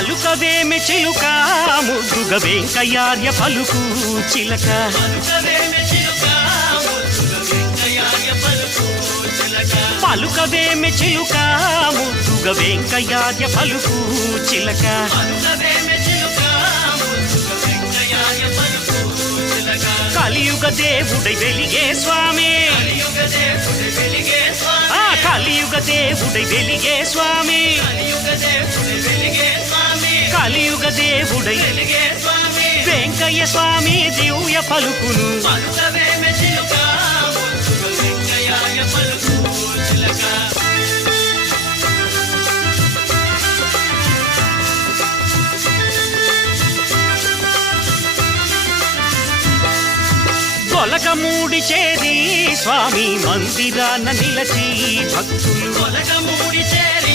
పలుకవేమి చిలుక ముద్దుగ వెంకయ్యార్య పలుకు చిలక పలుకవేమి చిలుక ముద్దుగ వెంకయ్యార్య పలుకు చిలక కలియుగ దేవుడై వెలిగే స్వామి కలియుగ దేవుడై వెలిగే స్వామి కలియుగ దేవుడై వెంకయ్య స్వామి దివ్య పలుకును కొలకమూడి చేరి స్వామి మందిరాన నిలచి భక్తులు కొలకమూడి